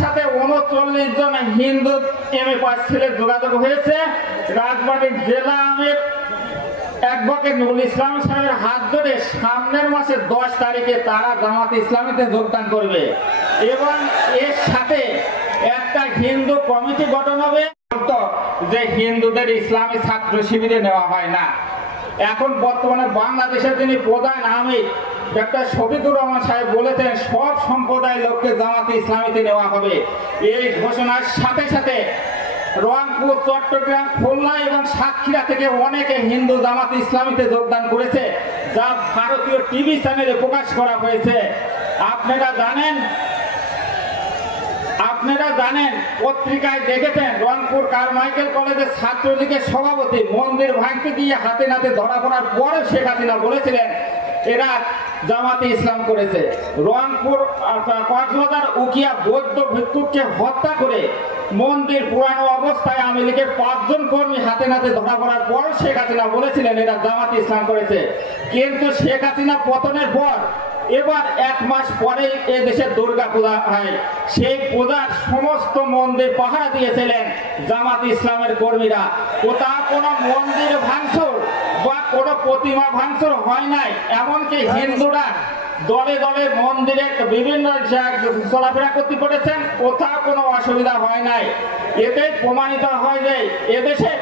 সাথে ৩৯ জন Hindu MA pass ছেলের যোগাযোগ হয়েছে। রাজবাড়ীর জেলা আমির অ্যাডভোকেট নুরুল ইসলাম সাহেবের হাত ধরে সামনের মাসের 10 তারিখে তারা জামাতে ইসলামীতে যোগদান করবে এবং এর সাথে একটা হিন্দু কমিটি গঠন হবে। যে হিন্দুদের ইসলামী ছাত্র শিবিরে নেওয়া হয় না। এখন বর্তমানে বাংলাদেশের যিনি প্রধান আমির ডক্টর শফিকুর রহমান সাহেব বলেছেন সব সম্প্রদায়ের লোককে জামাতে ইসলামীতে নেওয়া হবে। এই ঘোষণার সাথে সাথে রংপুর, চট্টগ্রাম, খুলনা এবং সাতক্ষীরা থেকে অনেকে হিন্দু জামাতে ইসলামীতে যোগদান করেছে, যা ভারতীয় টিভি চ্যানেলে প্রকাশ করা হয়েছে। আপনারা জানেন পত্রিকায় দেখেছেন রংপুর কারমাইকেল কলেজের ছাত্রলীগের সভাপতি মন্দির ভাঙতে গিয়ে হাতে নাতে ধরা পড়ার পরে শেখ হাসিনা বলেছিলেন এরা জামাতে ইসলাম করেছে। রংপুর কক্সবাজার উকিয়া বৌদ্ধ ভিক্ষুককে হত্যা করে মন্দির পুরানো অবস্থায় আওয়ামী লীগের 5 জন কর্মী হাতে নাতে ধরা পড়ার পর শেখ হাসিনা বলেছিলেন এরা জামাতে ইসলাম করেছে। কিন্তু শেখ হাসিনা পতনের পর এবার 1 মাস পরে এ দেশের দুর্গা পূজা হয়। সেই পূজার সমস্ত মন্দির পাহারা দিয়েছিলেন জামাত ইসলামের কর্মীরা। কোথাও কোনো মন্দির ভাঙচুর বা কোনো প্রতিমা ভাঙচুর হয় নাই। এমনকি হিন্দুরা দলে দলে মন্দিরে বিভিন্ন চলাফেরা করতে পেরেছেন, কোথাও কোনো অসুবিধা হয় নাই। এতে প্রমাণিত হয় যে এদেশে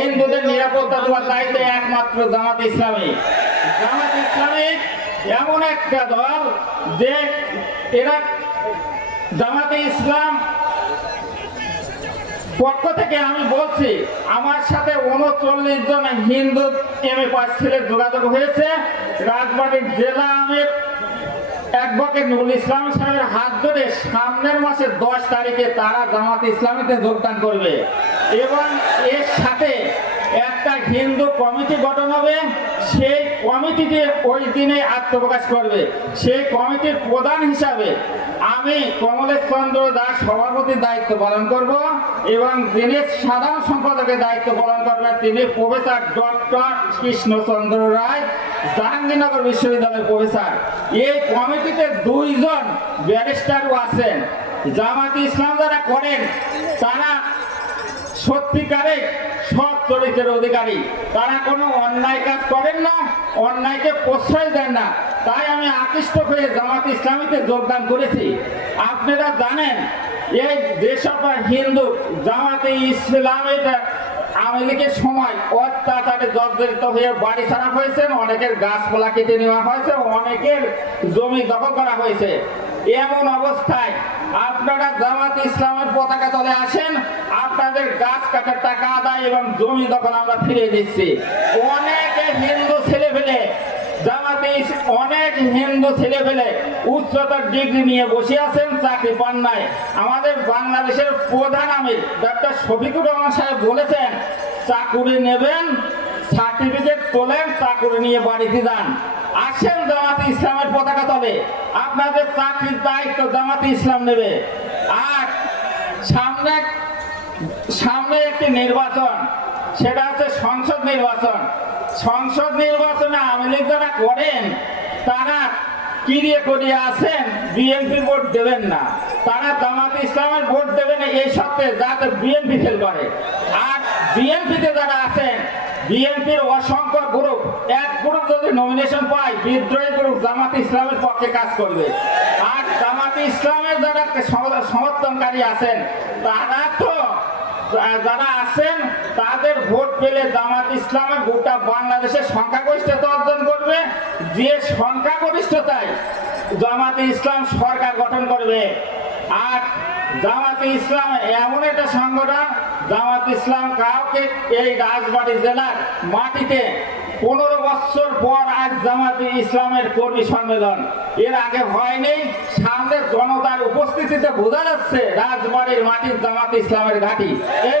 হিন্দুদের নিরাপত্তা দেওয়ার দায়িত্ব একমাত্র জামাত ইসলামী। জামাত ইসলামী এমন একটা দল যে এরা জামাতে ইসলাম পক্ষ থেকে আমি বলছি আমার সাথে ৩৯ জন হিন্দু এমএ পাস ছেলের যোগাযোগ হয়েছে। রাজবাড়ীর জেলা আমির অ্যাডভোকেট নুরুল ইসলাম সাহেবের হাত ধরে সামনের মাসের 10 তারিখে তারা জামাতে ইসলামীতে যোগদান করবে এবং এর সাথে একটা হিন্দু কমিটি গঠন হবে। সেই কমিটিতে ওই দিনে আত্মপ্রকাশ করবে। সেই কমিটির প্রধান হিসাবে আমি কমলেশ চন্দ্র দাস সভাপতির দায়িত্ব পালন করব এবং যিনি সাধারণ সম্পাদকের দায়িত্ব পালন করবেন তিনি প্রফেসর ডক্টর কৃষ্ণচন্দ্র রায়, জাহাঙ্গীরনগর বিশ্ববিদ্যালয়ের প্রফেসর। এই কমিটিতে 2 জন ব্যারিস্টারও আছেন। জামাতে ইসলাম যারা করেন তারা সত্যিকারে সৎ চরিত্রের অধিকারী, তারা কোনো অন্যায় কাজ করেন না, অন্যায়কে প্রশ্রয় দেন না। তাই আমি আকৃষ্ট হয়ে জামাতে ইসলামীতে যোগদান করেছি। আপনারা জানেন এই যেসব হিন্দু জামাতে ইসলামীর আওয়ামী লীগের সময় অত্যাচারে জর্জরিত হয়ে বাড়ি ছাড়া হয়েছে, অনেকের গাছপালা কেটে নেওয়া হয়েছে, অনেকের জমি দখল করা হয়েছে। এমন অবস্থায় আপনারা জামাত ইসলামের পতাকা তলে আসেন, আপনাদের গাছ কাটার টাকা আদায় এবং জমি দখল আমরা ফিরিয়ে দিচ্ছি। অনেক হিন্দু ছেলে উচ্চতর ডিগ্রি নিয়ে বসে আছেন, চাকরি পান নাই। আমাদের বাংলাদেশের প্রধান আমির ডক্টর শফিকুর রহমান সাহেব বলেছেন চাকুরি নেবেন, সার্টিফিকেট তোলেন, চাকুরি নিয়ে বাড়িতে যান। আসেন জামাতে ইসলামের পতাকা তলে, আপনাদের চাকরির দায়িত্ব জামাতে ইসলাম নেবে। আর সামনে একটি নির্বাচন, সেটা হচ্ছে সংসদ নির্বাচন। সংসদ নির্বাচনে আওয়ামী লীগ যারা করেন তারা কিরিয়ে করিয়ে আছেন বিএনপির ভোট দেবেন না, তারা জামাতে ইসলামের ভোট দেবেন এই সত্ত্বে যাতে বিএনপি ফেল করে। আর বিএনপিতে যারা আছেন বিএনপির অসংখ্য গ্রুপ, এক গ্রুপ যদি নমিনেশন পায় বিদ্রোহী গ্রুপ জামাতে ইসলামের পক্ষে কাজ করবে। আর জামাতে ইসলামের যারা সমর্থনকারী আছেন তারা তো যারা আছেন তাদের ভোট পেলে জামাত ইসলামের গোটা বাংলাদেশের সংখ্যাগরিষ্ঠতা অর্জন করবে। যে সংখ্যাগরিষ্ঠতায় জামাতে ইসলাম সরকার গঠন করবে। আর জামাতে ইসলাম এমন একটা সংগঠন, জামাত ইসলাম কাউকে এই রাজবাড়ী জেলার মাটিতে 15 বছর পর আজ জামাতে ইসলামের কর্মী সম্মেলন, এর আগে হয়নি। সামনে জনতার উপস্থিতিতে বোঝা যাচ্ছে রাজবাড়ির মাটির জামাতে ইসলামের ঘাঁটি। এই